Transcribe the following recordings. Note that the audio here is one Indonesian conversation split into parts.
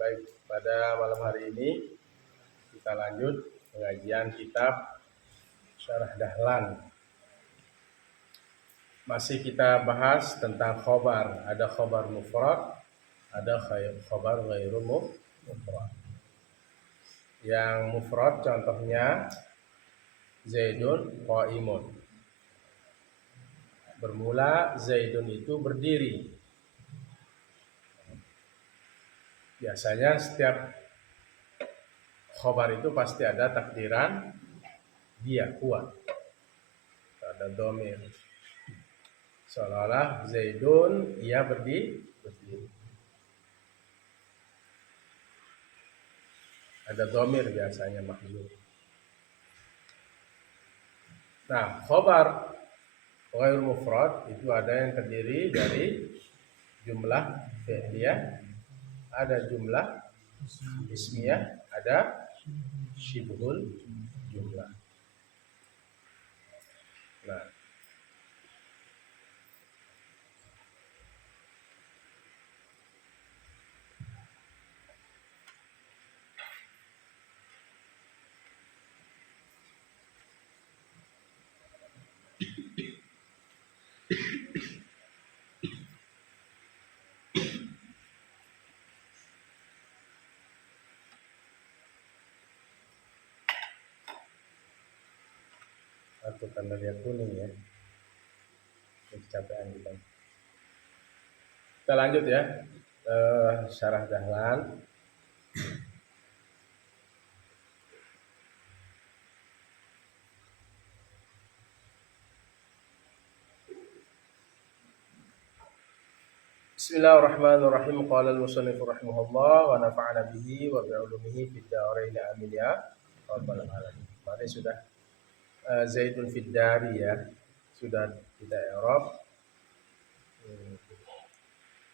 Baik, pada malam hari ini kita lanjut pengajian kitab Syarah Dahlan. Masih kita bahas tentang khobar. Ada khobar mufrad, ada khobar ghairu mufrad. Yang mufrad contohnya Zaidun qaimun. Bermula Zaidun itu berdiri. Biasanya setiap khobar itu pasti ada takdiran dia kuat. Ada domir. Seolah-olah Zaidun ia berdiri. Ada domir biasanya mahzuf. Nah, khobar ghairu mufrad itu ada yang terdiri dari jumlah fi'liyah, ada jumlah ismiyah, ada syibhul jumlah. Nah, atau karena dia kuning ya, kecapean kita. Kita lanjut ya, Syarah Dahlan. Bismillahirrahmanirrahim. Qala al-musannif rahimahullah wa nafa'ana bihi wa bi'ulumihi fid dharain amin ya rabbal alamin. Mari sudah Zaidun fid dari ya. Sudah kita i'rab.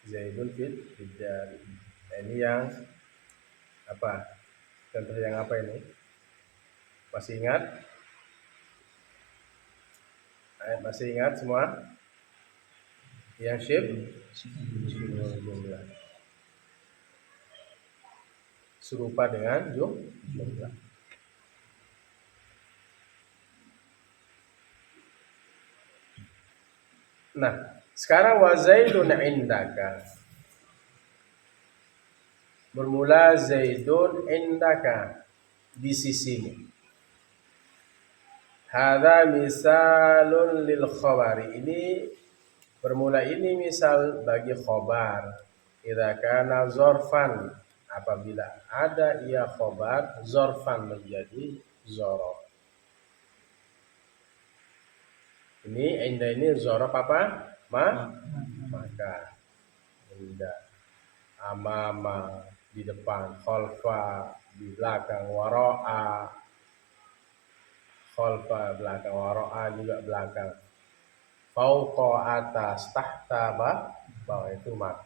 Zaidun fid dari. Nah, ini yang apa? Contoh yang apa ini? Masih ingat? Masih ingat semua? Yang syibhul jumlah. Serupa dengan jumlah. Nah, sekarang wa Zaidun indaka. Bermula Zaidun indaka di sisimu. Hadza misalun lil khabari. Ini bermula ini misal bagi khobar. Idza kana zorfan, apabila ada ia khobar zorfan menjadi zorof. Ini inda ini zorof apa? Maka inda, amama di depan, khalfa di belakang, waro'a khalfa belakang, waro'a juga belakang, fauqa atas, tahta bawah itu mak.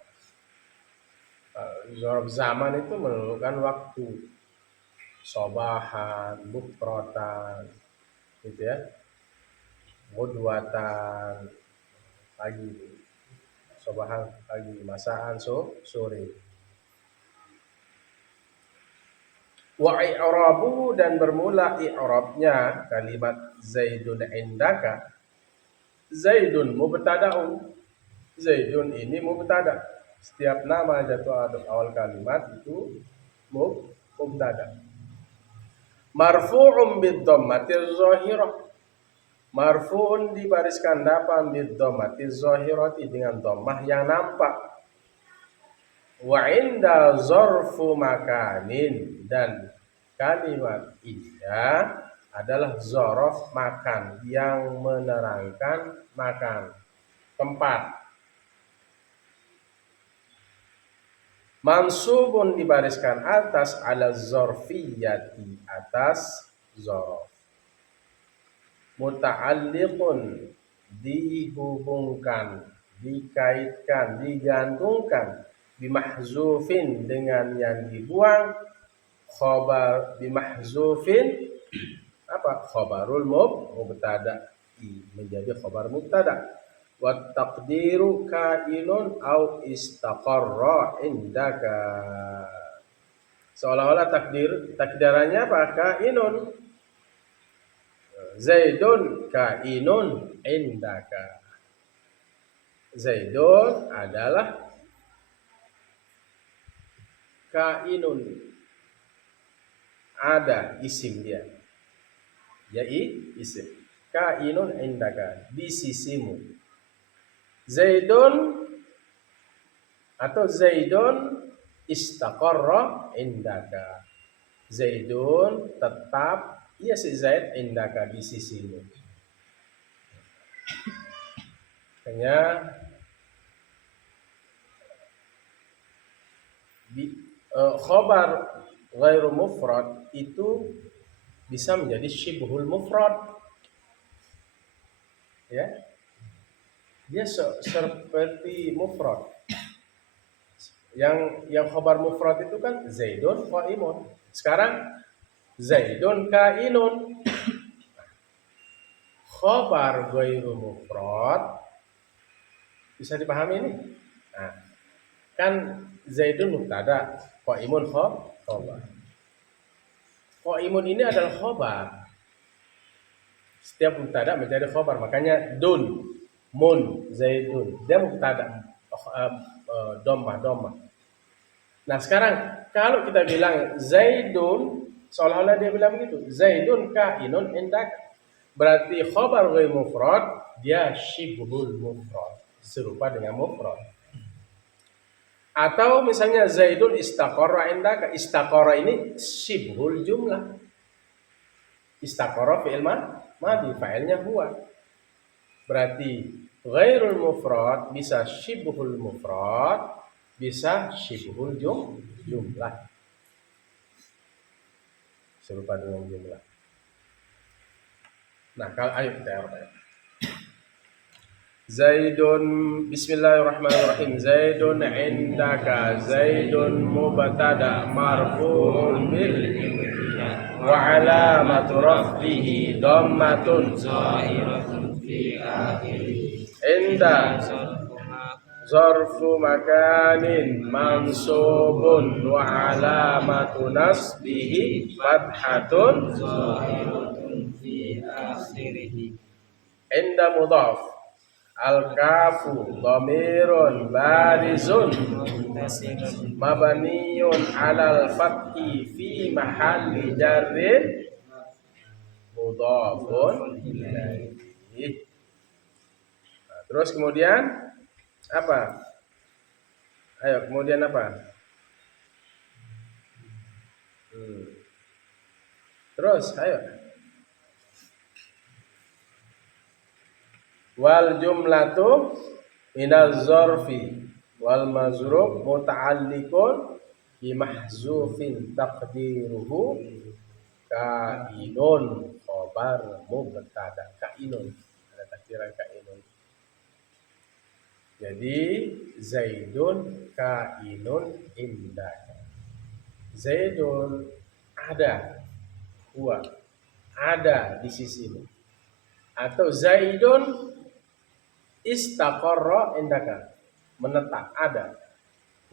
Zorof zaman itu menentukan waktu, sobahan, bukrotan, gitu ya, mudwatan pagi, sobahan pagi, masaan sore. Wa i'rabuhu, dan bermula i'rabnya kalimat Zaidun indaka. Zaidun mubtada'un. Zaidun ini mubtada. Setiap nama jatuh awal kalimat itu mubtada. Marfu'un bid-dhammatil zahirah. Marfu'un dibariskan dapan bid-dhammatiz zahirati, dengan dhammah yang nampak. Wa inda zarfu makanin, dan kalimat iya adalah zorof makan yang menerangkan makan, tempat. Mansubun dibariskan atas ala zorfiyati, atas zorof. Muta'alliqun dihubungkan, dikaitkan, digantungkan, bimahzufin dengan yang dibuang, khobar bimahzufin apa? Khobarul mubtada menjadi khobar mubtada. Wa taqdiru kainun au istaqarra indaka. Seolah-olah takdirannya apa? Kainun. Zaidun kainun indaka. Zaidun adalah kainun, ada isim dia. Isim. Kainun indaka, di sisimu. Zaidun atau Zaidun istaqarra indaka. Zaidun tetap, iya si Zaid indaka, di sisimu. Hanya khobar ghairu mufrad itu bisa menjadi syibhul mufrad, ya. Dia seperti mufrad. Yang khobar mufrad itu kan Zaidun qaimun. Sekarang Zaidun kainun. Khobar ghairu mufrad bisa dipahami ini. Nah, kan Zaidun mubtada, qaimun khobar. Qaimun ini adalah khobar. Setiap mubtada menjadi khobar, makanya dun, mun, Zaidun. Dia mubtada, domah. Nah sekarang kalau kita bilang Zaidun, seolah-olah dia bilang begitu. Zaidun kainun indak. Berarti khobar ghairu mufrad, dia syibhul mufrad, serupa dengan mufrad. Atau misalnya Zaidun istaqarra indaka. Istaqarra ini syibhul jumlah. Istaqarra fi'il madhi, fa'ilnya huwa. Berarti ghairul mufrad bisa syibhul mufrad, bisa syibhul jumlah. Serupa dengan jumlah. Nah, kalau ayo kita artikan. Zaidun, bismillahirrahmanirrahim. Zaidun indaka, Zaidun mubtada marfu'un bil wa alamatu raf'ihi dhammatun zahiratun fi akhirih. Inda zarfu makanin mansubun wa alamatu nasbihi fathatun zahiratun fi akhirih. Inda mudhaf al-kafu dhamirun barizun mabniyun 'alal fathi fi mahalli jarrin mudhafun ilaihi. Nah, terus kemudian apa? Ayo, kemudian apa? Terus, ayo. Wal jumlatu minaz zarfi wal mazruf muta'alliqun bi mahzufin taqdiruhu kainun khabar mubtada. Kainun, ada takdiran kainun. Jadi Zaidun kainun indaka. Zaidun ada, huwa ada di sisimu. Atau Zaidun istaqarra indaka, menetap, ada,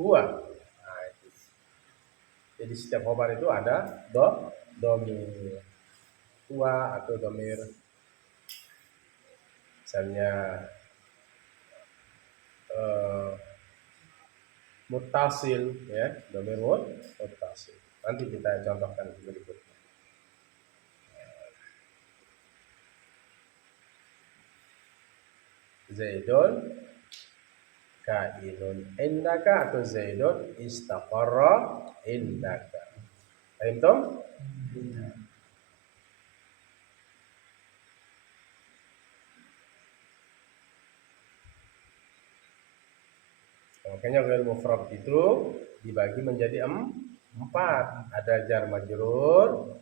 huwa. Nah, itu. Jadi setiap khobar itu ada domir huwa atau domir, misalnya muttasil, ya, domir muttasil. Nanti kita contohkan berikutnya. Zaidun kainun indaka atau Zaidun istaqarra indaka. Paham toh? Makanya ghair mufrad itu dibagi menjadi 4. Ada jar majrur,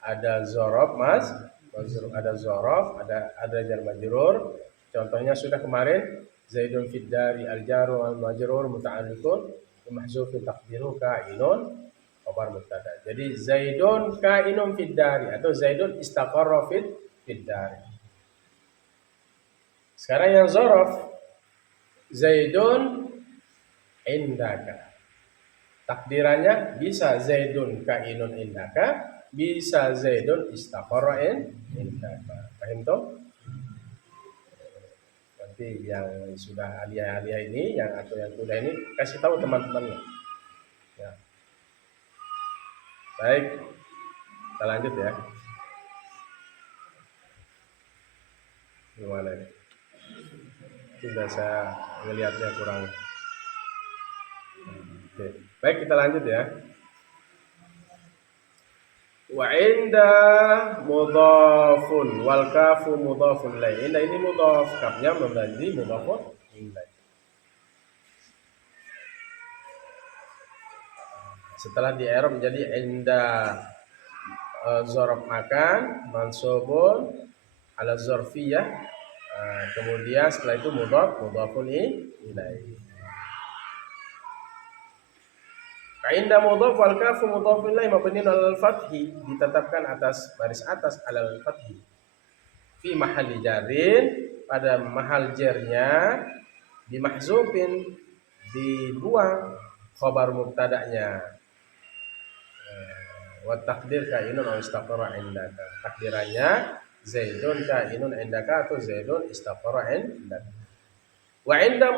ada dzaraf ada dzaraf, ada jar majrur. Contohnya sudah kemarin, Zaidun fid dari al-jaru wal majrur muta'alliqun bi mahzufin taqdiruhu kainun khabar mubtada. Jadi Zaidun kainun fid dari atau Zaidun istaqarra fid dari. Sekarang yang dzaraf, Zaidun indaka. Takdirannya bisa Zaidun kainun indaka, bisa Zaidun istaqarra indaka. Paham toh? Nanti yang sudah aliyah-aliyah ini, yang atau yang sudah ini kasih tahu teman-temannya. Ya. Baik, kita lanjut ya. Gimana ini? Sudah saya melihatnya kurang. Oke. Baik, kita lanjut ya. Wa inda mudhafun wal kafu mudhafun ilaih. Inda ini mudhaf, kafnya menjadi mudhafun ilaih. Setelah di i'rab menjadi inda zarf makan mansubun ala zarfiyah. Kemudian setelah itu mudhafun ilaih. Inda mudhaf wal kafu mudhafun ilaih mabniun alal fathi, ditetapkan atas baris atas alal fathi. Fi mahalli jarin, pada mahal jarnya, di mahzufin, dibuang khabar mubtada'nya. Wa takdir kainun aw istaqarra indaka. Takdirannya Zaidun kainun indaka atau Zaidun istaqarra indaka. Wa inda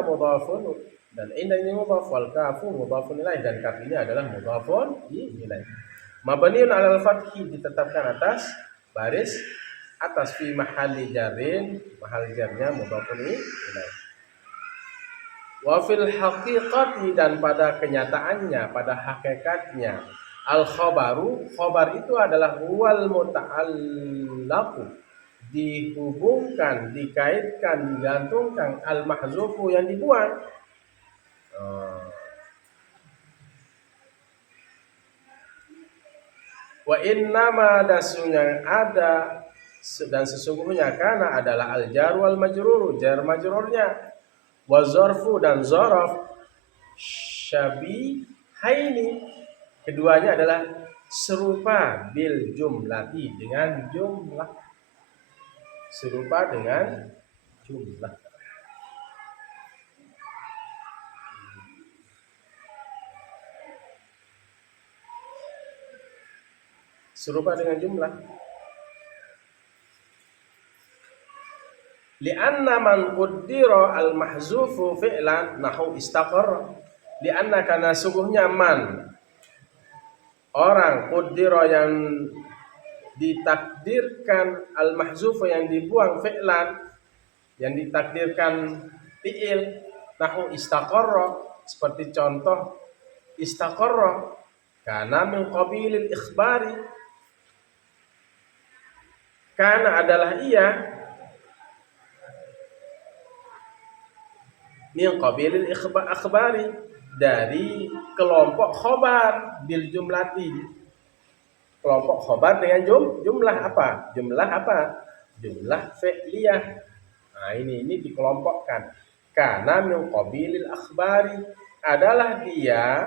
mudhafun, dan inda ini mudhaf, wal kafu mudhafun ilaih, dan kaf ini adalah mudhafun ilaih. Mabniun 'alal fathi, ditetapkan atas baris atas, fi mahalli jarin, mahal jarnya mudhafun ilaih. Wa fil haqiqati, dan pada kenyataannya, pada hakikatnya, al khabaru, khabar itu adalah wal muta'allaqu, dihubungkan, dikaitkan, digantungkan, al mahzufu, yang dibuang. Wa innama, dasunya ada, dan sesungguhnya kana adalah al jar wal majrur, jar majrurnya, wa zarfu, dan zaraf, syabihaini, keduanya adalah serupa, bil jumlati, dengan jumlah, serupa dengan jumlah. Serupa dengan jumlah. Li'anna man quddira al-mahzufu fi'lan nahu istaqarra. Li'anna, karena sungguhnya man, orang, quddira, yang ditakdirkan, al-mahzufu, yang dibuang, fi'lan, yang ditakdirkan fi'il, nahu istaqarra, seperti contoh istaqarra, karena min qabilil ikhbari, karena adalah ia, min qabilil ikhbari, dari kelompok khobar, bil jumlati, kelompok khobar dengan jumlah apa? Jumlah apa? Jumlah fi'liyah. Nah, ini dikelompokkan. Karena min qabilil akhbari, adalah dia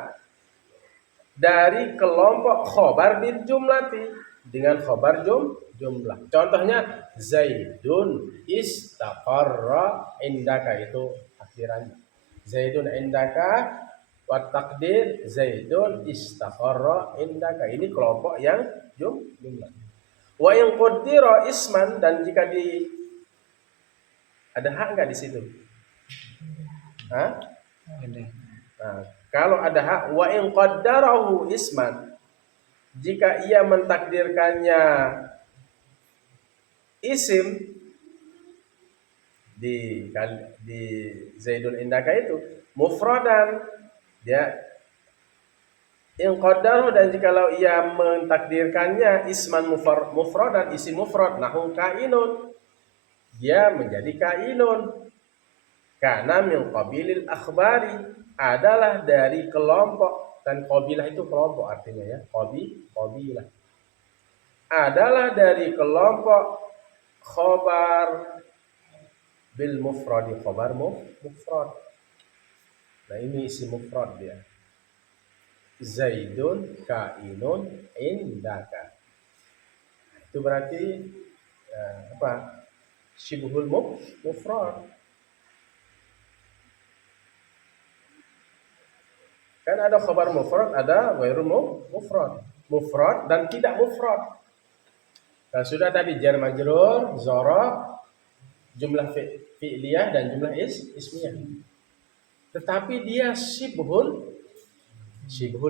dari kelompok khobar bil jumlati, dengan khobar jumlah. Contohnya Zaidun istaqarra indaka, itu takdirannya. Zaidun indaka, wa takdir Zaidun istaqarra indaka, ini kelompok yang jumlah. Wa in qaddira isman, dan jika ada hak enggak di situ? Hah? Nah, kalau ada hak, wa in qaddarahu isman, jika ia mentakdirkannya isim, di Zaidun indaka itu mufradan, ya, in qaddarahu, dan jikalau ia mentakdirkannya isman mufradan, isim mufrad, nahu kainun, dia menjadi kainun. Karena min qabilil akhbari, adalah dari kelompok, dan qabilah itu kelompok artinya, ya, qabilah adalah dari kelompok khobar bil mufradi, khobar mufrad. Nah, ini isi mufrad dia. Zaidun kainun indaka. Itu berarti apa? Syibhul mufrad. Kan ada khabar mufrad, ada ghairu mufrad. Mufrad dan tidak mufrad. Nah, sudah tadi jar majrur, dzaraf, jumlah fi'liyah dan jumlah ismiyah. Tetapi dia syibhul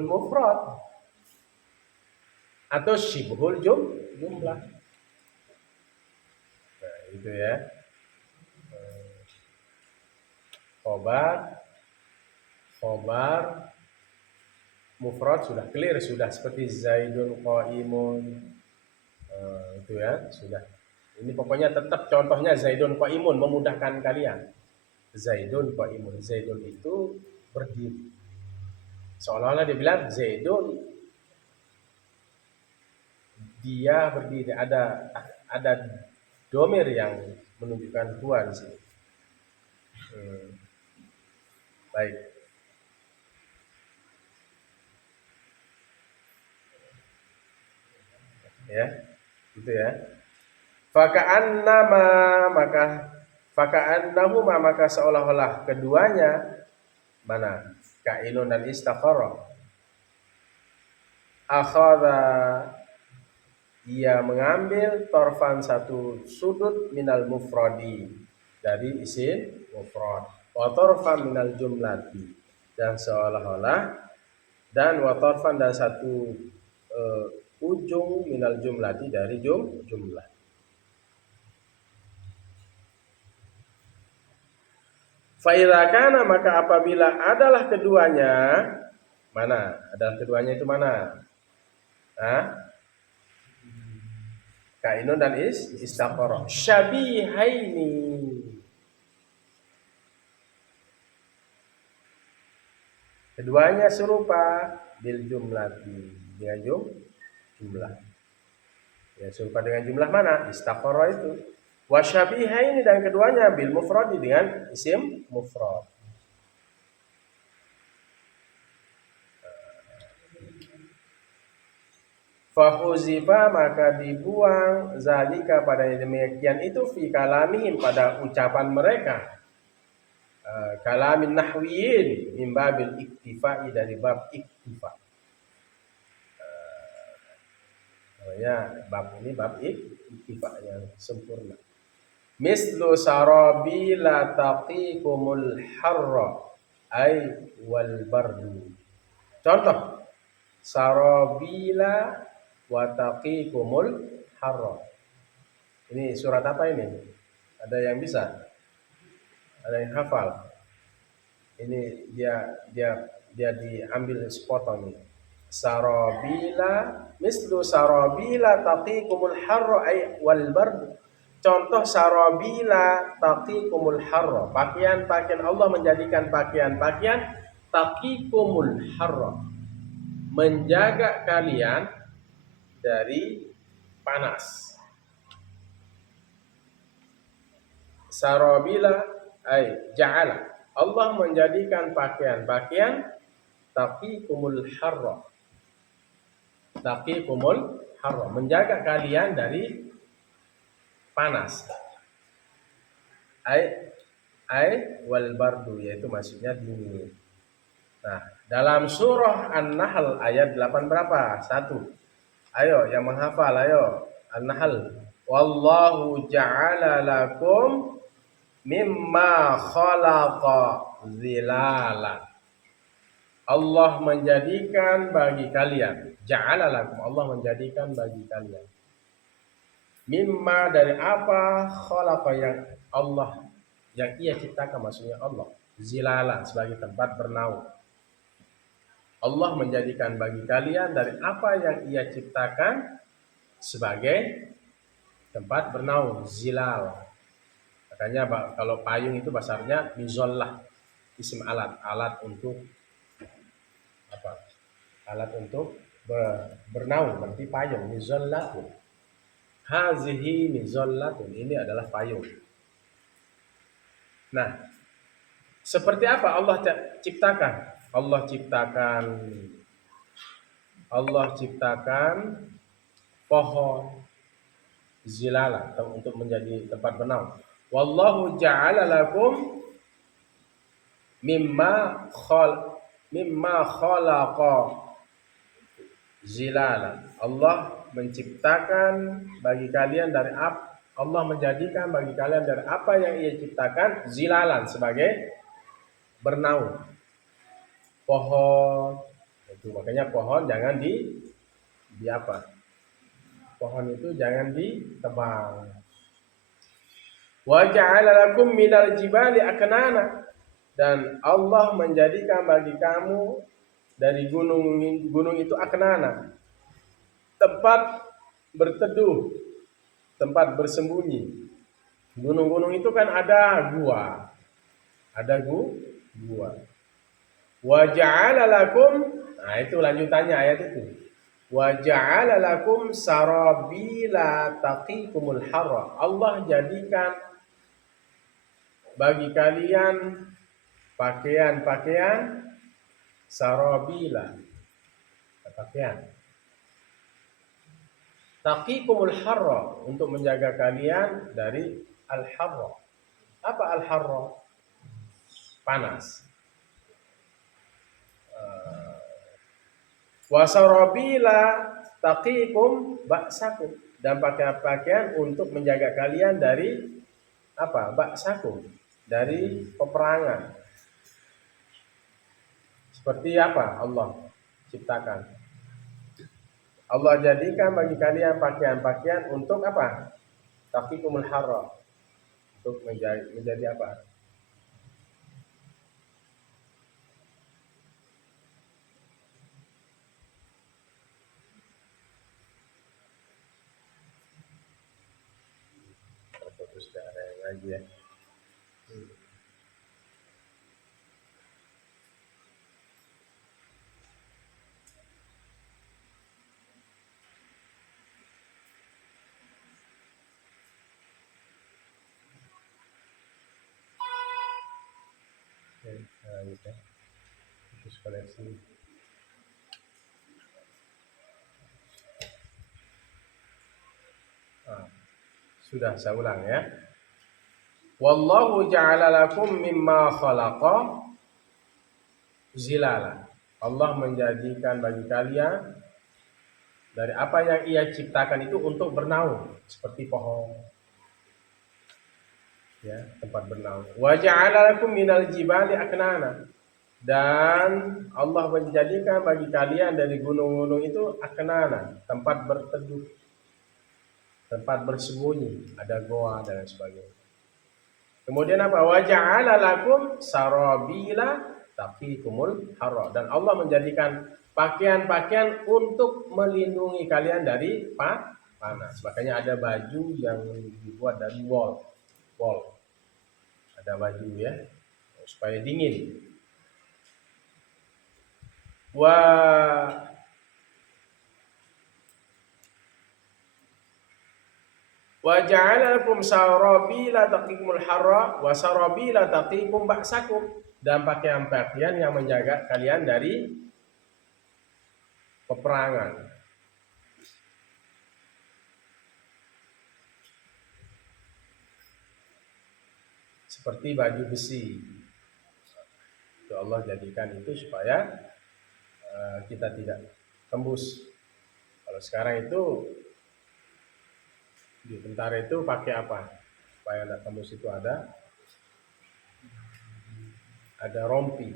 mufrad atau syibhul jumlah. Nah, itu ya. Khobar mufrad sudah clear, sudah seperti zaidun qaimun. Itu ya, sudah. Ini pokoknya tetap contohnya zaidun qaimun memudahkan kalian. Zaidun qaimun. Zaidun itu berdiri. Seolah-olah dia bilang zaidun dia berdiri, ada domir yang menunjukkan huwa di sini. Baik. Ya, itu ya. Faka'annahuma maka seolah-olah keduanya mana? Ka'inun dan istaqara. Akhadha ia mengambil torfan satu sudut minal mufradi dari isim mufrad. Wa torfan minal jumlati dan seolah-olah dan wa torfan dan satu ujung minal jumlati dari jumlah. Fa'idha kana maka apabila adalah keduanya, mana? Adalah keduanya itu mana? Kainun dan istaqara. Syabihaini. Keduanya serupa bil jumlati dengan jumlah. Ya, serupa dengan jumlah mana? Istaqara itu. Wasyabihaini dan keduanya bil mufradi dengan isim mufrad. Fahuzifa maka dibuang zalika pada demikian itu fi kalamihim pada ucapan mereka. Kalamin nahwiyin min babil iktifa'i dari bab iktifa. Namanya bab ini bab iktifa yang sempurna. Mislu sarabila taqikumul harra ay wal bardu. Contoh sarabila wa taqikumul harra. Ini surat apa ini? Ada yang bisa? Ada yang hafal? Ini dia diambil sepotong ini. Sarabila mislu sarabila taqikumul harra ay wal bardu. Contoh sarabila taqikumul harra. Pakaian-pakaian Allah menjadikan pakaian-pakaian taqikumul harra. Menjaga kalian dari panas. Sarabila ay ja'ala. Allah menjadikan pakaian-pakaian taqikumul harra. Taqikumul harra. Menjaga kalian dari panas. Ay wal bardu yaitu maksudnya dingin. Nah, dalam surah An-Nahl ayat 8 berapa? 1. Ayo yang menghafal ayo. An-Nahl. Wallahu ja'ala lakum mimma khalaqa zilala. Allah menjadikan bagi kalian. Ja'ala lakum. Allah menjadikan bagi kalian. Mimma dari apa khalaqa yang Allah yang ia ciptakan maksudnya Allah. Zilala sebagai tempat bernaung. Allah menjadikan bagi kalian dari apa yang ia ciptakan sebagai tempat bernaung, zilal. Makanya kalau payung itu bahasanya mizallah, isim alat untuk apa? Alat untuk bernaung, berarti payung, mizallatun. Hazihi mizallatun, ini adalah payung. Nah, seperti apa Allah ciptakan? Allah ciptakan pohon zilala untuk menjadi tempat bernaung. Wallahu ja'ala lakum mimma khalaqa zilalan. Allah menciptakan bagi kalian dari Allah menjadikan bagi kalian dari apa yang Ia ciptakan zilalan sebagai bernaung. Pohon itu makanya pohon jangan di apa? Pohon itu jangan ditebang. Wa ja'ala lakum minal jibali aknana, dan Allah menjadikan bagi kamu dari gunung itu aknana, tempat berteduh, tempat bersembunyi. Gunung-gunung itu kan ada gua, gua. Wa ja'ala lakum, nah itu lanjutannya ayat itu. Wa ja'ala lakum sarabila taqikumul harra. Allah jadikan bagi kalian pakaian-pakaian sarabila, pakaian taqikumul harra, untuk menjaga kalian dari al-harra. Apa al-harra? Panas. Wasarabila taqikum ba'sakum, dan pakaian-pakaian untuk menjaga kalian dari apa? Ba'sakum, dari peperangan. Seperti apa Allah ciptakan? Allah jadikan bagi kalian pakaian-pakaian untuk apa? Taqikumul harra, untuk menjadi apa? Terus ada yang lagi ya. Gitu. Terus koleksi. Sudah saya ulang ya. Wallahu ja'ala lakum mimma khalaqa zilala. Allah menjadikan bagi kalian dari apa yang Ia ciptakan itu untuk bernaung, seperti pohon. Ya, tempat bernaung. Wa ja'ala lakum minal jibali aknana. Dan Allah menjadikan bagi kalian dari gunung-gunung itu aknana, tempat berteduh, tempat bersembunyi, ada goa dan sebagainya. Kemudian apa? Wa ja'ala lakum sarabila taqikumul harra, dan Allah menjadikan pakaian-pakaian untuk melindungi kalian dari panas. Makanya ada baju yang dibuat dari wol. Ada baju ya, supaya dingin. Wa ja'ala lakum sarabila taqikumul harra wa sarabila taqikum ba'sakum, dan pakaian-pakaian yang menjaga kalian dari peperangan. Seperti baju besi. Itu Allah jadikan itu supaya kita tidak tembus. Kalau sekarang itu di tentara itu pakai apa? Supaya tidak tembus itu ada rompi.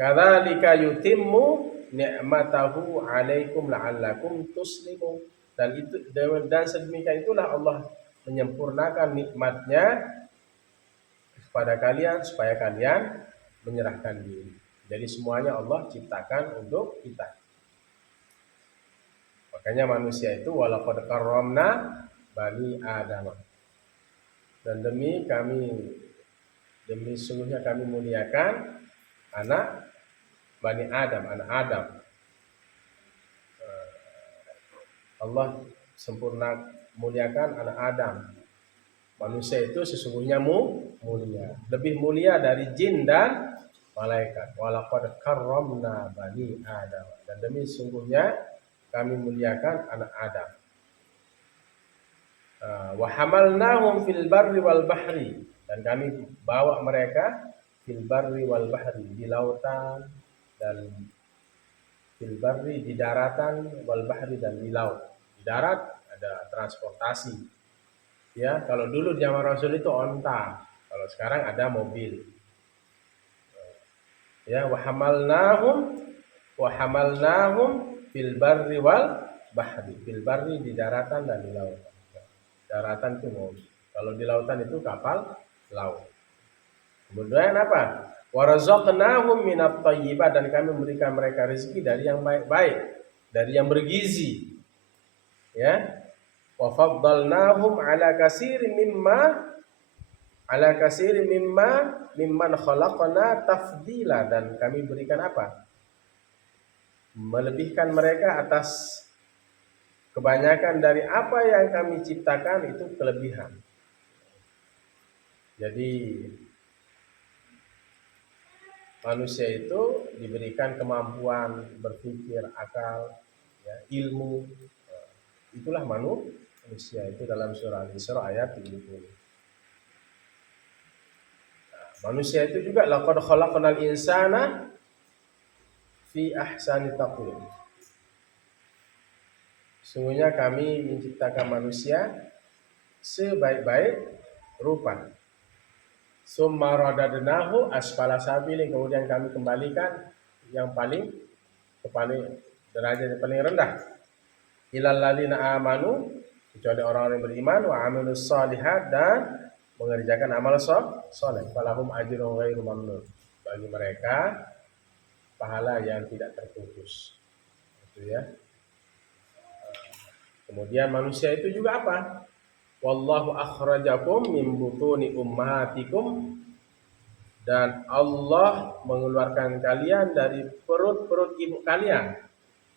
Kadzalika yutimmu ni'matahu 'alaikum la'allakum tuslimun. Dan sedemikian itulah Allah menyempurnakan nikmatnya kepada kalian supaya kalian menyerahkan diri. Jadi semuanya Allah ciptakan untuk kita. Makanya manusia itu walaqad karramna bani Adam. Dan demi sungguhnya kami muliakan anak Bani Adam, anak Adam. Allah sempurna muliakan anak Adam. Manusia itu sesungguhnya mulia, lebih mulia dari jin dan malaikat. Walaqad karramna bani Adam. Dan demi sungguhnya kami muliakan anak Adam. Wa hamalnahum fil barri wal bahri, dan kami bawa mereka fil barri wal bahri, di lautan, dan fil barri, di daratan, wal bahri, dan di laut. Di darat ada transportasi. Ya, kalau dulu zaman Rasul itu onta, kalau sekarang ada mobil. Ya, wa hamalnahum fil barri wal bahri. Fil barri, di daratan dan di lautan. Daratan itu mobil. Kalau di lautan itu kapal laut. Kemudian apa? Warazaqnahum minat thayyibat, dan kami memberikan mereka rezeki dari yang baik-baik, dari yang bergizi. Ya. Wa faddalnahum ala katsirin mimman khalaqna tafdila, dan kami berikan apa? Melebihkan mereka atas kebanyakan dari apa yang kami ciptakan, itu kelebihan. Jadi manusia itu diberikan kemampuan berpikir, akal, ya, ilmu. Itulah manusia, itu dalam surah Al-Isra ayat 70. Manusia itu juga laqad khalaqnal insana fi ahsani taqwim. Sungguhnya kami menciptakan manusia sebaik-baik rupa. Summa radadnahu asfala sabilin, kemudian kami kembalikan yang paling derajat yang paling rendah. Ilal ladzina amanu, kecuali orang-orang yang beriman, wa amilus shalihat, dan mengerjakan amal saleh. Falahum ajrun ghairu mamnun, bagi mereka pahala yang tidak terputus. Itu ya. Kemudian manusia itu juga apa? Wallahu akhrajakum min butuni ummahatikum, dan Allah mengeluarkan kalian dari perut-perut ibu kalian.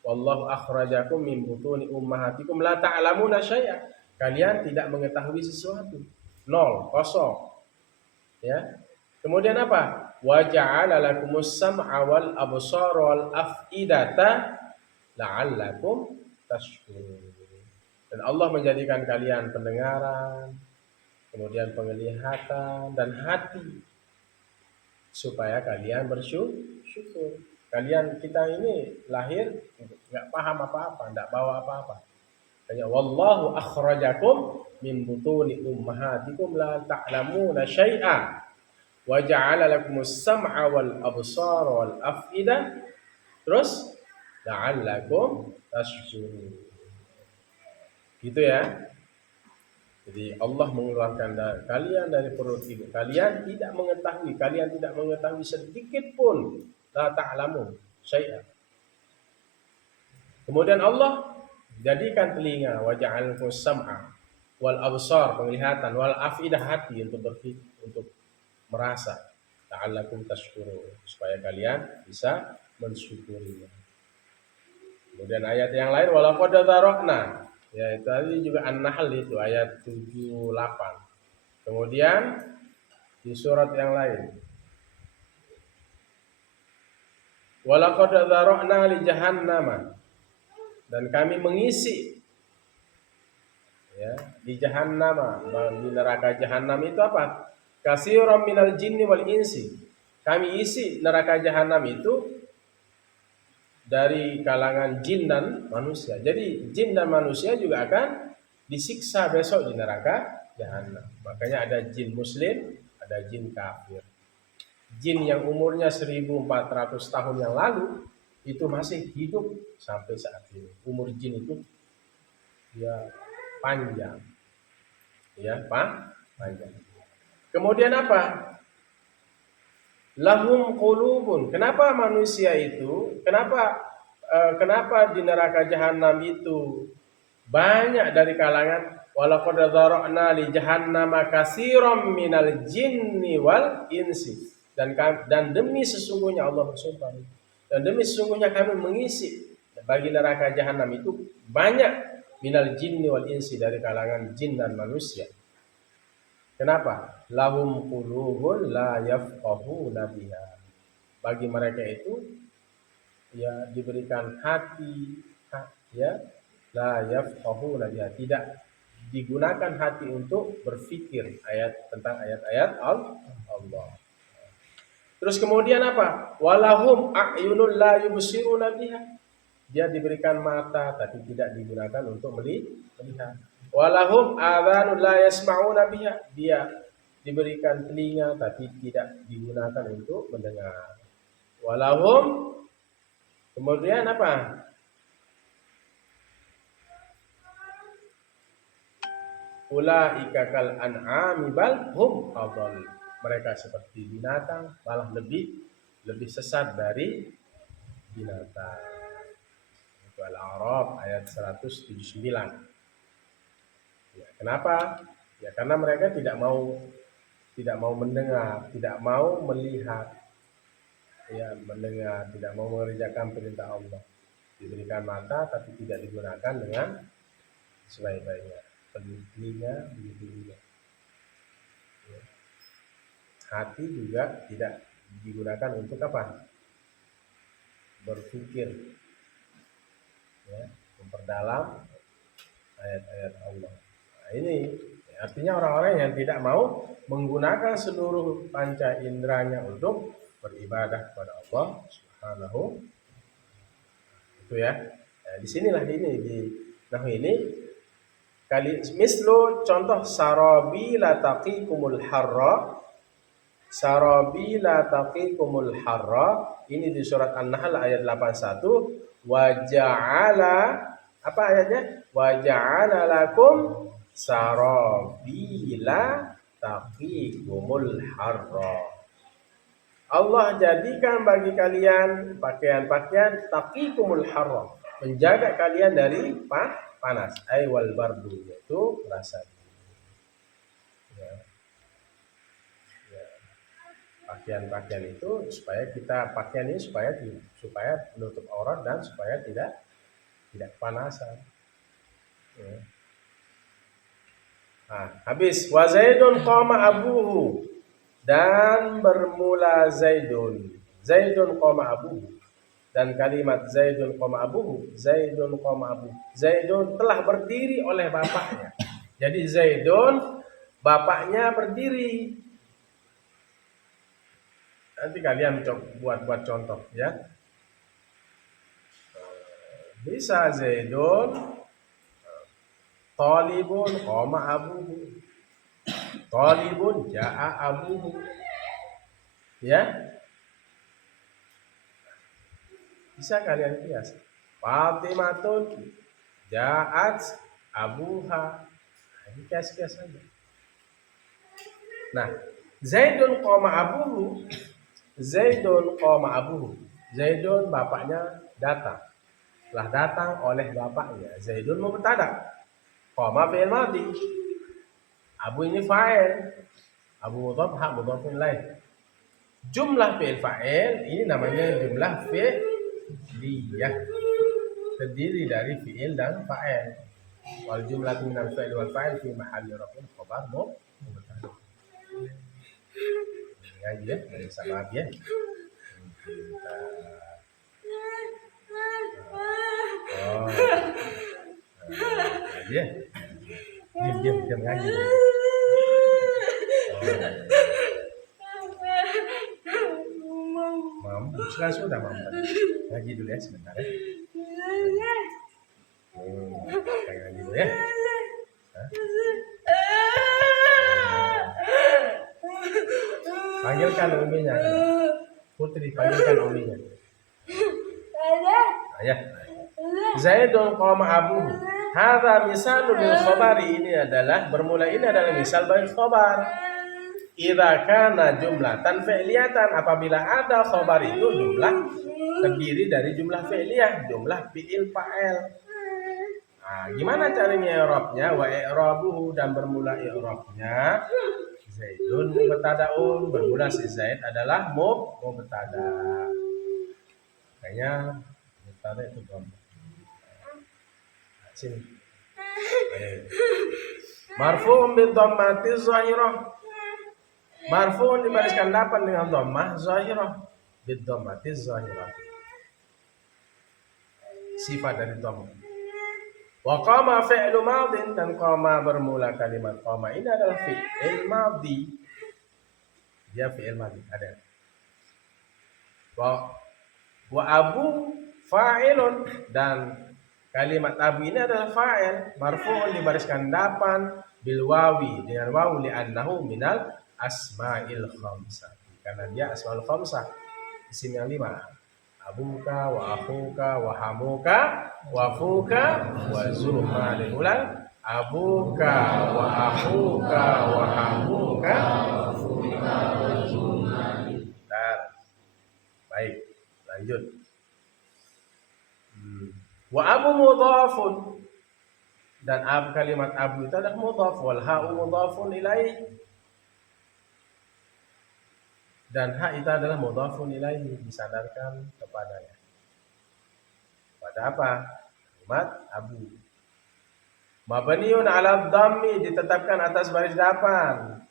Wallahu akhrajakum min butuni ummahatikum la ta'lamuna syai'a. Kalian tidak mengetahui sesuatu. Nol, kosong. Ya. Kemudian apa? Wa ja'ala lakumus sam'a wal absara wal af'idata la'allakum tashkurun. Dan Allah menjadikan kalian pendengaran, kemudian penglihatan, dan hati, supaya kalian bersyukur. Kita ini lahir nggak paham apa-apa, nggak bawa apa-apa. Hanya wallahu akhrajakum min butuni ummahatikum la ta'lamuna syai'a wa ja'ala lakumus sam'a wal absara wal af'ida, terus la'allakum tashkurun. Gitu ya. Jadi Allah mengeluarkan kalian dari perut ibu kalian, kalian tidak mengetahui sedikit pun, la ta'lamun syai'an. Kemudian Allah jadikan telinga, wa ja'alnakum sam'a wal absar, penglihatan, wal afidah, hati, untuk berpikir, untuk merasa, la'allakum tashkurun, supaya kalian bisa mensyukurinya. Kemudian ayat yang lain, walaqad dzara'na, ya itu tadi juga An-Nahl, itu ayat 78. Kemudian di surat yang lain, walaqad dzara'na li jahannama, dan kami mengisi, ya, di jahannama, di neraka jahannam itu apa? Katsiran minal jinni wal insi. Kami isi neraka jahannam itu dari kalangan jin dan manusia. Jadi jin dan manusia juga akan disiksa besok di neraka jahanam. Makanya ada jin muslim, ada jin kafir. Jin yang umurnya 1400 tahun yang lalu itu masih hidup sampai saat ini. Umur jin itu ya panjang. Ya, panjang. Kemudian apa? Lahum qulubun. Kenapa manusia itu? Kenapa di neraka jahanam itu banyak dari kalangan, walaqad dzara'na li jahannama katsiran minal jinni wal insi. Dan demi sesungguhnya Allah bersumpah, dan demi sesungguhnya kami mengisi bagi neraka jahanam itu banyak minal jinni wal insi, dari kalangan jin dan manusia. Kenapa? Lahum qulubun la yafqahuna biha. Bagi mereka itu ya diberikan hati, ya, la yafqahuna biha, tidak digunakan hati untuk berpikir tentang ayat-ayat Allah. Terus kemudian apa? Walahum a'yunul la yubsiruna biha. Dia diberikan mata tapi tidak digunakan untuk melihat. Walahum adhanul la yasma'una biha. Dia diberikan telinga tapi tidak digunakan untuk mendengar. Walahum kemudian apa? Ulaika kal an'ami bal hum adall. Mereka seperti binatang, malah lebih sesat dari binatang. Itu Al-A'raf ayat 179. Ya, kenapa? Ya karena mereka tidak mau mendengar, tidak mau melihat, ya mendengar, tidak mau mengerjakan perintah Allah. Diberikan mata tapi tidak digunakan dengan sebaik-baiknya. Telinga begitu juga. Ya. Hati juga tidak digunakan untuk apa? Berpikir, ya, memperdalam ayat-ayat Allah. Nah, ini artinya orang-orang yang tidak mau menggunakan seluruh panca inderanya untuk beribadah kepada Allah Subhanahu. Itu ya. Nah, disinilah ini di nahwu ini kali mislu contoh sarabila taqikumul harra. Sarabila taqikumul harra ini di surat An-Nahl ayat 81. Wa ja'ala apa ayatnya? Wa ja'ala lakum sarabila taqikumul harra. Allah jadikan bagi kalian pakaian-pakaian taqikumul harra, menjaga kalian dari panas. Ai wal bardu, yaitu rasa dingin. Ya. Ya. Pakaian-pakaian itu supaya kita pakaian ini supaya menutup aurat dan supaya tidak kepanasan. Ya. Nah, habis wa Zaidun qama abuhu dan bermula Zaidun qama abuhu dan kalimat Zaidun qama abuhu Zaidun telah berdiri oleh bapaknya. Jadi Zaidun bapaknya berdiri. Nanti kalian buat contoh ya. Bisa Zaidun talibun qama abuhu. Talibun ja'a abuhu. Ya. Bisa kalian kias. Fatimatun ja'at abuha. Ini kias-kias saja. Nah, Zaidun qama abuhu. Zaidun bapaknya datang. Telah datang oleh bapaknya. Zaidun mubtada. Qama fi'il madhi. Abu ini fa'il. Abu mudhaf hak mudhafin ilaih. Jumlah fi'il fa'il ini namanya jumlah fi'liyah. Terdiri dari fi'il dan fa'il. Wal jumlatu minal fi'il wal fa'il fi mahalli raf'in khabar mubtada. Ngaji ya, dari sama ya. Oh. Ya. Diam ngaji. Mam, sudah mam. Ngaji dulu ya sebentar ya. Ngaji dulu ya. Panggilkan uminya. Putri, panggilkan uminya. Ayah. Zaidun qama abuhu. Hadza misalul lil khabari, ini adalah misal bagi khabar. Idza kana jumlatan fi'liyatan, apabila ada khabar itu jumlah terdiri dari jumlah fi'liyah, jumlah fi'il fa'il. Nah, gimana caranya i'rabnya? Wa i'rabuhu, dan bermula i'rabnya Zaidun mubtada'un, bermula si Zaid adalah mubtada. Makanya mubtada itu gampang. Sini. Marfu'un bid dhammati zahirah. Marfu'un dibariskan dapat dengan dhammah zahirah. Bid dhammati zahirah. Sifat dari dhammah. Wa qama fi'lu madin, dan qama bermula kalimat qama ini adalah fi'il madhi. Dia fi'il madhi ada. Wa wa abu fa'ilun, dan kalimat abu ini adalah fa'il marfu'un dibariskan depan bil wawi dengan wawu li'annahu minal asma'il khamsah, karena dia asmaul khamsah, isim yang 5. Abuka wa akhuka wa hamuka wa fuka wa zuhma ulang. Abuka wa akhuka wa hamuka wa fuka wa zuhma. Baik, lanjut. Wa abu mudhafun, dan kalimat abu itu adalah mudhaf, wal ha'u mudhafun ilaih, dan ha itu adalah mudhafun ilaihi, disandarkan kepadanya. Pada apa? Kalimat abu. Mabniun 'ala dhammi, ditetapkan atas baris depan.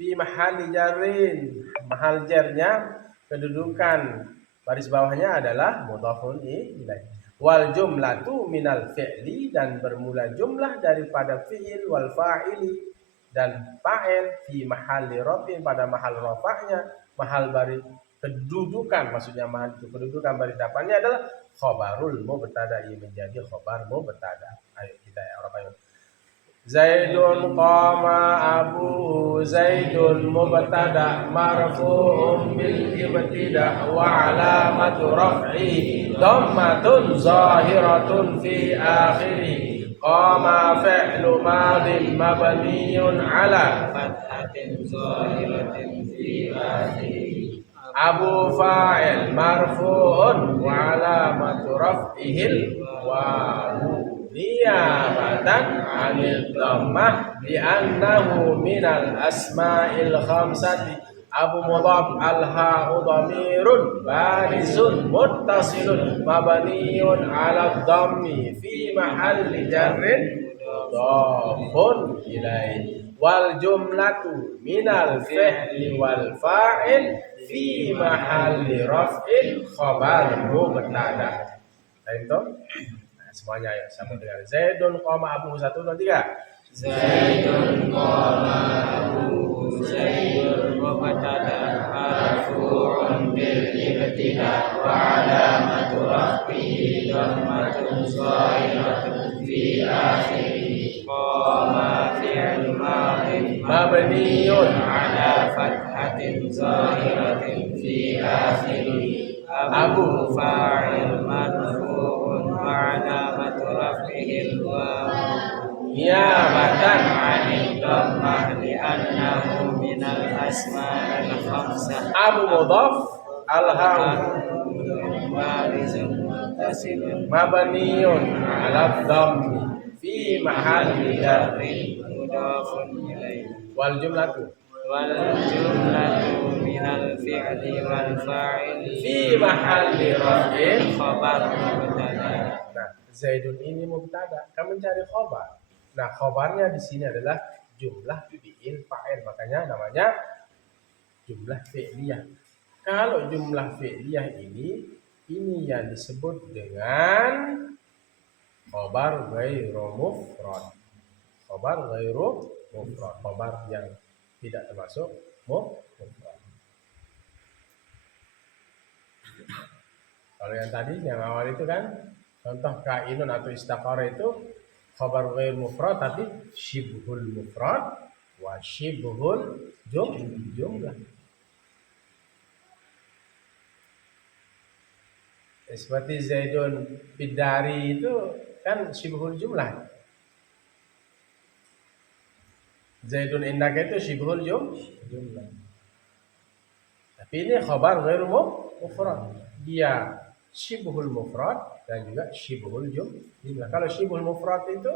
Fi mahalli jarrin, mahal jarnya, kedudukan baris bawahnya adalah mudhafun ilaihi. Wal jumlatu minal fi'li, dan bermula jumlah daripada fi'il, wal fa'ili, dan fa'il, fi mahalli rafin, pada mahal rafa'nya, mahal baris kedudukan, maksudnya mahal itu kedudukan baris depannya adalah khabarul mubtada, menjadi khabar mubtada. Ayo kita Arab. Zaidun qama abu, Zaidun mubtada marfu'un bil ibtida wa alamatu raf'i dhammatun zahiratun fi akhirih. Qama fi'lu madin mabniyun ala fathatin zahiratin fi akhirih. Abu fa'il marfu'un wa alamatu raf'ihil wawu niyabatan 'anil dhammah li'annahu minal asma'il khamsati. Abu mudhaf al-ha'u dhamirun barizun muttasilun mabniyun 'ala dhammi fi mahalli jarrin mudhafun ilaih. Wal jumlatu minal fi'li wal fa'il fi mahalli raf'il khabar mubtada. Itu semuanya ya, sama dengan Zaidun qama abu, 1 2 3. Zaidun qama abu, Zaidun mubtada marfu'un bil ibtida wa alamatu raf'ihi dhammatun zahiratun fi akhirih. Qama fi'l madin mabniyun ala fathatin zahiratin fi akhirih. Abu fa'il marfu'un wa alamatu raf'ihil wawu niyabatan 'anil dhammah li'annahu minal asma'il khamsah. Abu mudhaf al-ha'u barizun muttasilun mabniyun 'ala dhammi fi mahalli jarrin mudhafun ilaihi. wal jumlatu minal fi'li wal fa'ili fi mahalli raf'in khabar mubtada. Nah, Zaidun ini mubtada, kamu mencari khabar. Nah, khabarnya di sini adalah jumlah fi'il fa'il, makanya namanya jumlah fi'liyah. Kalau jumlah fi'liyah ini yang disebut dengan khabar ghairu mufrad. Khabar ghairu mufrad, khabar yang tidak termasuk mufrad. Kalau yang tadi yang awal itu kan contoh kainun atau istaqara itu khabar ghair mufrad tapi syibhul mufrad wa syibhul jumlah. Seperti Zaidun bidari itu kan syibhul jumlah. Zaidun indaka itu syibhul jumlah. Tapi ini khabar ghair mufrad. Dia syibhul mufrad dan juga syibhul jumlah. Kalau syibhul mufrad itu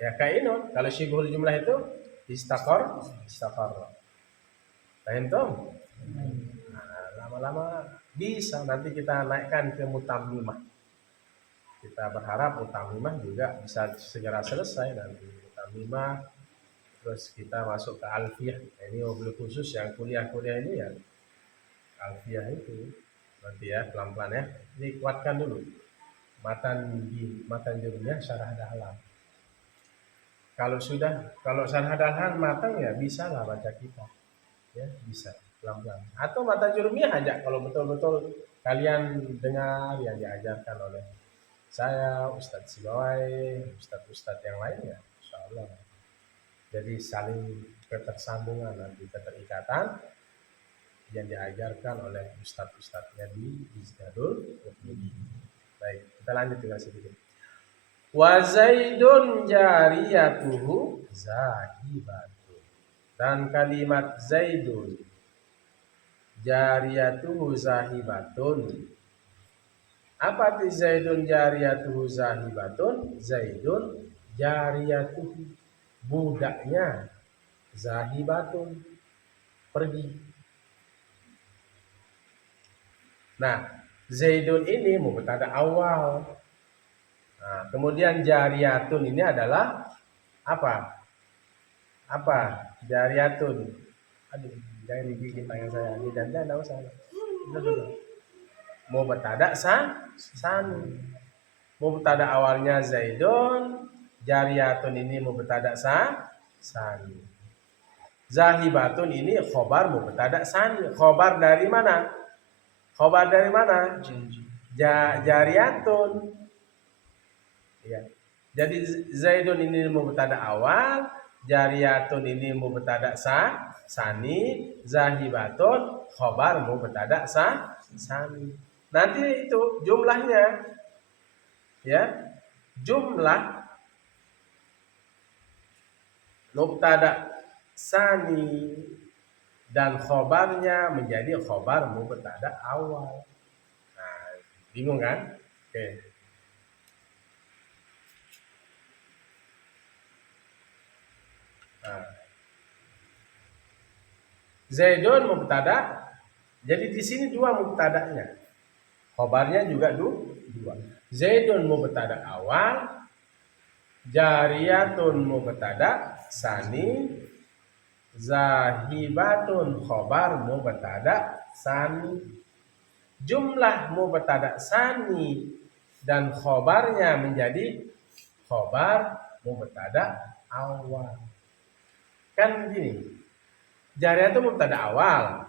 ya kainun, kalau syibhul jumlah itu istaqar. Paham toh? Nah, lama-lama bisa nanti kita naikkan ke mutammimah. Kita berharap mutammimah juga bisa segera selesai nanti mutammimah. Terus kita masuk ke alfiyah. Ini mobil khusus yang kuliah-kuliah ini ya alfiyah itu. Nanti ya pelan-pelan ya. Ini kuatkan dulu. Matan jurumnya syarah dalam. Kalau syarah dalam matang ya bisa lah baca kita. Ya, bisa pelan-pelan. Atau matan jurumnya aja kalau betul-betul kalian dengar yang diajarkan oleh saya, Ustadz Sibawai, Ustadz yang lainnya, insya Allah. Jadi saling ketersambungan nanti, keterikatan yang diajarkan oleh ustadz-ustadznya di Izdadul Mukminin. Baik, kita lanjut dengan sedikit. Wa Zaidun jariyatuhu zahibatun. Dan kalimat Zaidun jariyatuhu zahibatun. Apa arti Zaidun jariyatuhu zahibatun? Zaidun jariyatuhu, budaknya, zahibatun, pergi. Nah, Zaidun ini mubtada awal. Nah, kemudian jariyatun ini adalah apa? Apa? Jariyatun. Aduh, jangan dibikin tangan saya. Ini dan enggak usah. Mubtada sani. Mubtada awalnya Zaidun, jariyatun ini mubtada sani. Zahibatun ini khobar mubtada sani. Khobar dari mana? Khobar dari mana? Jariyatun. Ya. Jadi Zaidun ini mubtada awal, jariyatun ini mubtada sani, zahibatun khobar mubtada sani. Nanti itu jumlahnya, ya, jumlah mubtada sani dan khobarnya menjadi khobar mubtada awal. Nah, bingung kan? Oke. Nah. Zaidun mubtada. Jadi di sini dua mubtadanya. Khobarnya juga dua. Zaidun mubtada awal, jariyatun mubtada sani, zahibatun khobar mubtada sani. Jumlah mubtada sani dan khobarnya menjadi khobar mubtada awal. Kan gini, jariyatun mubtada awal,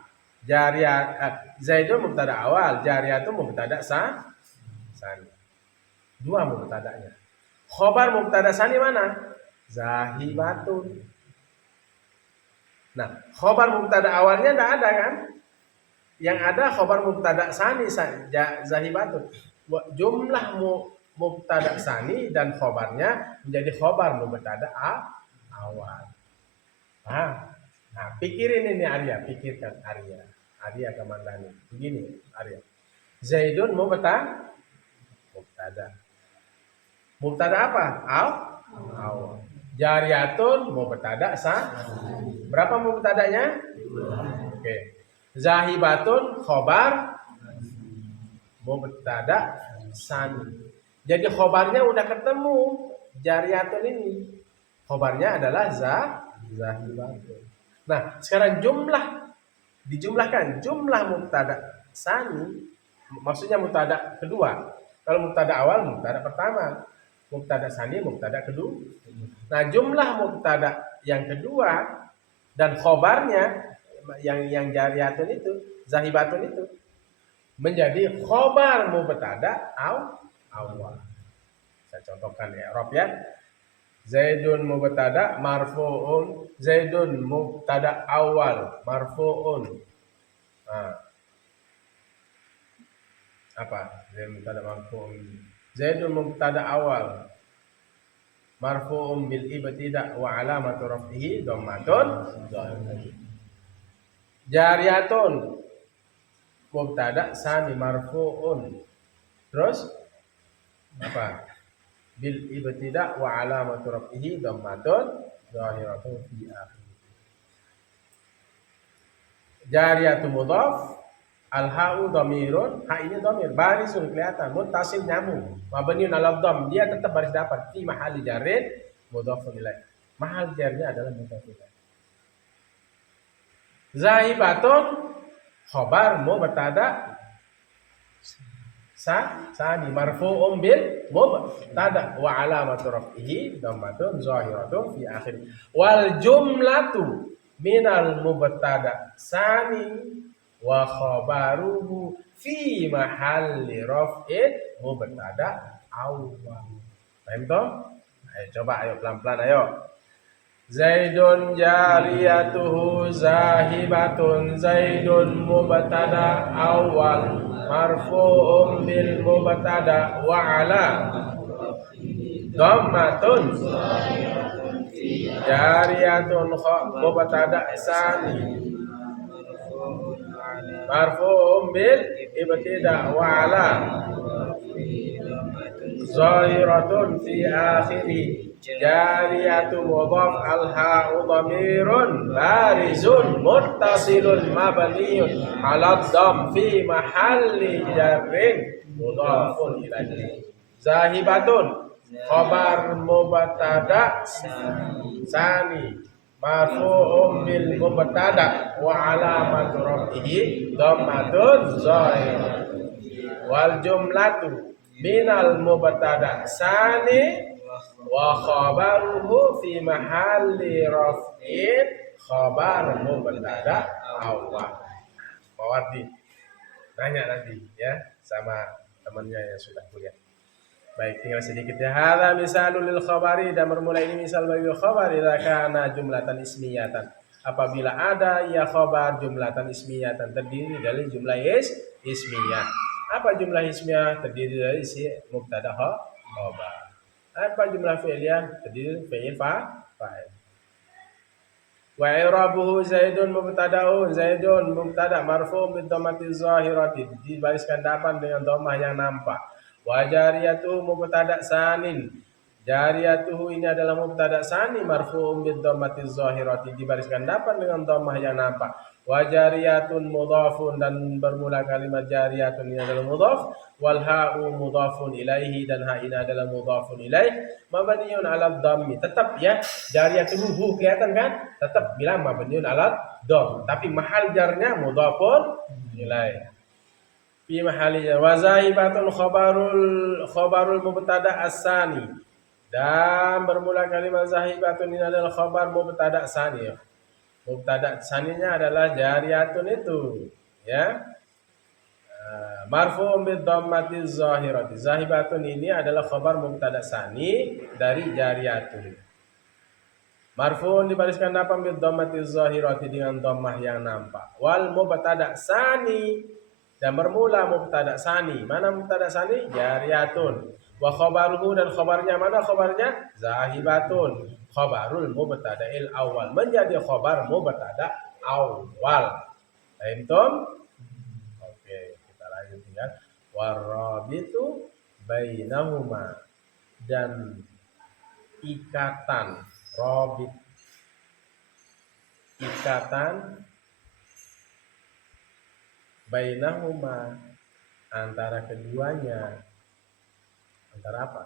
Zaidun mubtada awal, jariyatun mubtada sani. Dua mubtadanya. Khobar mubtada sani mana? Zahibatun. Nah, khobar mubtada awalnya tidak ada kan? Yang ada khobar mubtada sani zahibatun. Jumlah mubtada sani dan khobarnya menjadi khobar mubtada awal. Nah, pikirin ini Arya, pikirkan Arya. Arya Kamandani. Begini Arya. Zaidun mubtada. Mubtada apa? Awal. Jariyatun mubtada berapa mubtadanya? Oke. Zahibatun khobar mubtada sani. Jadi khobarnya udah ketemu jariyatun ini. Khobarnya adalah zahibatun. Nah, sekarang dijumlahkan jumlah mubtada sani, maksudnya mubtada kedua. Kalau mubtada awal mubtada pertama, mubtada sani mubtada kedua. Nah, jumlah mubtada yang kedua dan khobarnya yang jariyatun itu, zahibatun itu menjadi khobar mubtada awal. Saya contohkan i'rab ya. Zaidun mubtada marfu'un, Zaidun mubtada awal marfu'un. Nah. Apa? Zaidun mubtada marfu'un. Zaidun mubtada awal marfu'un bil ibtida wa alamatu raf'ihi dhammatun. Jariyatun mubtada sani marfu'un. Terus apa? Bil ibtida wa alamatu raf'ihi dhammatun zahiratun fi akhir. Jariyatu mudhaf, al-ha'u dhamirun, ha ini dhamir barisun kelihatan, muttasil nyambung, mabniun 'ala dhamm, dia tetap baris dapat fi mahalli jarrin mudhafun ilaih. Mahal jarnya adalah mudhaf ilaih. Zahibatun khobar mubtada sani marfu'un bil mubtada wa alamatu raf'ihi dhammatun zahiratun fi akhir. Wal jumlatu minal mubtada sani wa khabaruhu fi mahalli raf'in mubtada awwal. Paham toh? Ayo coba ayo pelan-pelan ayo. Zaidun jariyatuhu zahibatun. Zaidun mubtada awal marfu'un bil mubtada wa ala dhammatun. Jariyatun mubtada sani marfu'un bil ibtida wa ala zahiratun fi akhirih. Jariyatu mudhaf al-ha'u dhamirun barizun muttasilun mabniyun 'ala dhamm fi mahalli jarrin mudhafun ilaihi. Zahibatun khabar mubtada sani marfu'un bil mubtada wa alamatu rafihi dhammatun zahirah. Wal jumlatu minal mubtada sani wa khabaruhu fi mahalli raf'in khabar mubtada awal. Mawardi nanya nanti ya sama temannya yang sudah kuliah. Baik, tinggal sedikit ya. Hadza misalul lil khabari, dan bermula ini misal bagi khabar idza kana jumlatan ismiyatan. Apabila ada ya khabar jumlatan ismiyatan, terdiri dari jumlah ismiyah. Apa jumlah ismiyah? Terdiri dari si mubtada khabar. Apa jumlah fi'liyah? Terdiri fi'il fa'il. Wa i'rabuhu zaidun mubtada'un. Zaidun mubtada' marfu' bid dhammati zahirati, dibariskan depan dengan dhammah yang nampak. Wa jariyatuhu mubtada' sanin. Jariyatuhu ini adalah mubtada' sani marfu'un bid dhammati zahirati, dibariskan depan dengan dhammah yang nampak. Wa jariyatun mudhafun, dan bermula kalimat jariyatun ini adalah mudhaf. Wal ha'u mudhafun ilaihi, dan ha ini adalah mudhafun ilaih. Mabniun 'ala dhammi, tetap ya jariyatuhu hu kelihatan kan? Tetap bilang mabniun 'ala dhamm, tapi mahal jarnya mudhafun ilaih. Fi mahali jar. Wa zahibatun khabarul mubtada' as-sani, dan bermula kalimat zahibatun ini adalah khabar mubtada' sani. Mubtada' saninya adalah jariyatun itu ya. Marfu'un bid dhammati zahirati. Zahibatun ini adalah khabar mubtada' sani dari jariyatun. Marfu'un dibariskan depan bid dhammati zahirati, dengan dhammah yang nampak. Wal mubtada' sani, dan bermula mubtada' sani. Mana mubtada' sani? Jariyatun. Wa khabaruhu, dan khabarnya mana khabarnya? Zahibatun. Khabarul mubtada'il awal, menjadi khabar mubtada' awal. Paham? Oke, kita lanjut ya. Warabitu bainahuma, dan ikatan rabit, ikatan bainahuma, antara keduanya. Antara apa?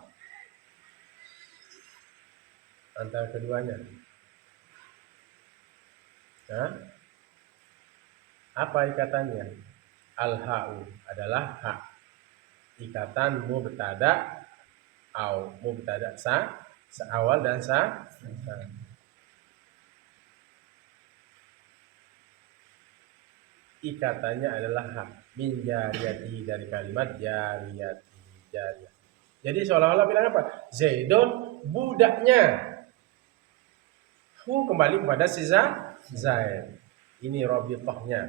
Antara keduanya. Nah, apa ikatannya? Al-ha'u adalah hak. Ikatan mubtada' au mubtada' awal dan sa. Ikatannya adalah hak. Min jariyati, dari kalimat jariyati, jariyah. Jadi seolah-olah bilang apa? Zaidun budaknya. Hu kembali kepada si Zaid. Ini rabithahnya,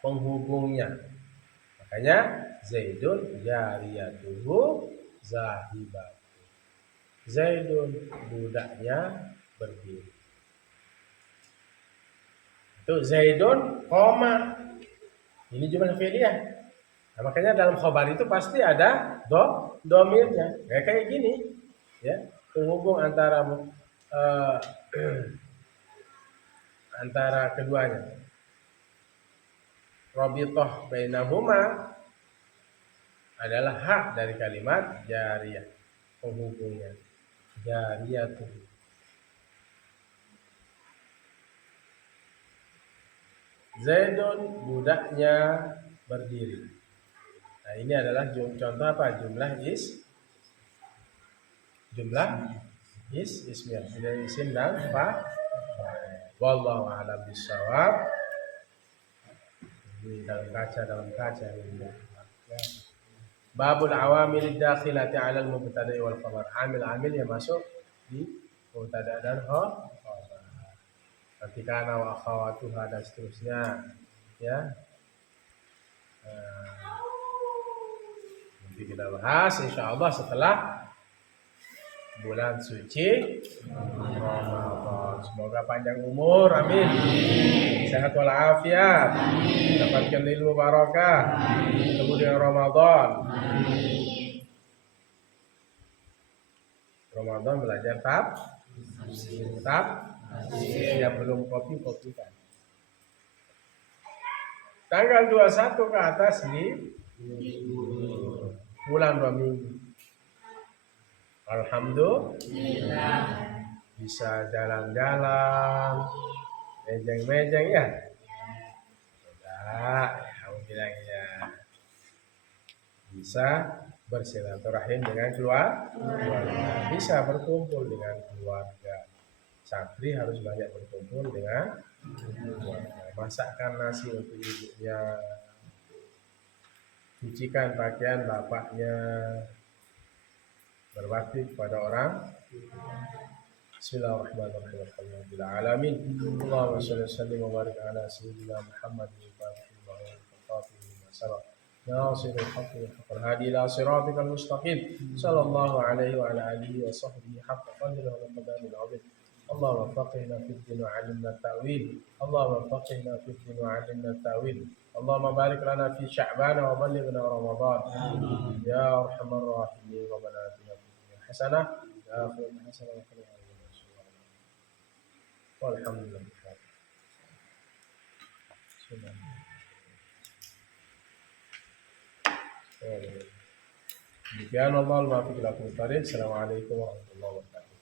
penghubungnya. Makanya Zaidun jariyatuhu zahibatu. Zaidun budaknya berdiri. Itu Zaidun koma. Ini jumlah fi'liyah. Nah, makanya dalam khabar itu pasti ada domirnya. Kayak gini, ya, penghubung antara antara keduanya. Rabithah bainahuma adalah hak dari kalimat jariyah, penghubungnya. Jariyatuh. Zaidun budaknya berdiri. Nah, ini adalah contoh apa? Jumlah ismiyah. Dari isim dan fa. Wallahu a'lam bishawab. Di dalam kaca ini. Ya. Babul awamil dakhilati 'ala al-mubtada'i wal khabar. Amil-amil yang masuk di mubtada dan khabar. Nanti kana wa akhawatuha dan seterusnya. Ya. Nanti kita bahas insyaallah setelah bulan suci Ramadan. Semoga panjang umur, amin. Sehat walafiat, dapatkan ilmu barakah, ketemu dengan Ramadan. Ramadan belajar tab, yang belum kopi-kopikan. Tanggal 21 ke atas di bulan 2 minggu. Alhamdulillah bisa jalan-jalan, mejeng-mejeng ya. Alhamdulillah ya. Bisa bersilaturahim dengan keluarga, bisa berkumpul dengan keluarga. Santri harus banyak berkumpul dengan keluarga. Masakkan nasi untuk ibunya, cucikan pakaian bapaknya, berbakti kepada orang. Bismillahirrahmanirrahim. Alhamdulillah alamin. Allahumma shalli wa sallim wa barik ala sayyidina Muhammadin wa ala alihi wa sahbihi. ناصر الحق والحق الهادي إلى صراطك المستقيم صلى الله عليه وعلى آله وصحبه حق قدره ومقداره العظيم. اللهم فقهنا في الدين وعلمنا التأويل. اللهم فقهنا في الدين وعلمنا التأويل. اللهم بارك لنا في شعبان وبلغنا رمضان يا أرحم الراحمين. ربنا آتنا في الدنيا حسنة وفي الآخرة حسنة وقنا عذاب النار. والحمد لله. Demikian Allah al-muwaffiq ila aqwamit thariq. Assalamualaikum warahmatullahi wabarakatuh.